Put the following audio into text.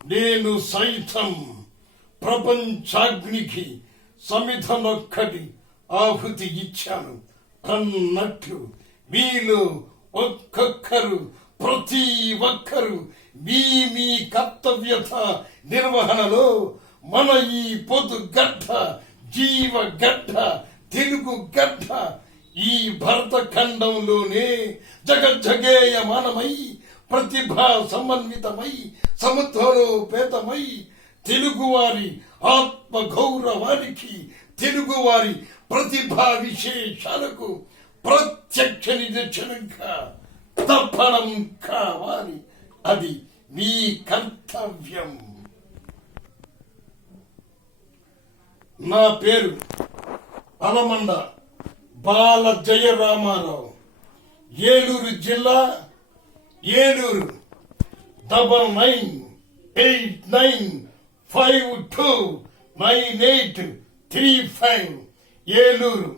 నేను సైతం ప్రపంచాగ్నికి సమిధనొక్కటి ఆహుతి ఇచ్చాను. అన్నట్లు మీలో ఒక్కొక్కరు ప్రతి ఒక్కరు మీ మీ కర్తవ్యత నిర్వహణలో మన ఈ పొద్దు గడ్డ జీవ గడ్డ తెలుగు గడ్డ ఈ భరత ఖండంలోనే జగజ్జగేయమానమై ప్రతిభ సమన్వితమై సమత్వలోపేతమై తెలుగువారి ఆత్మ గౌరవానికి తెలుగువారి ప్రతిభా విశేషాలకు ప్రత్యక్ష నిదర్శనంగా తప్పడం కావాలి. అది మీ కర్తవ్యం. నా పేరు అలమండ బాల జయరామారావు ఏలూరు జిల్లా Eluru double nine eight nine five two nine eight three five Eluru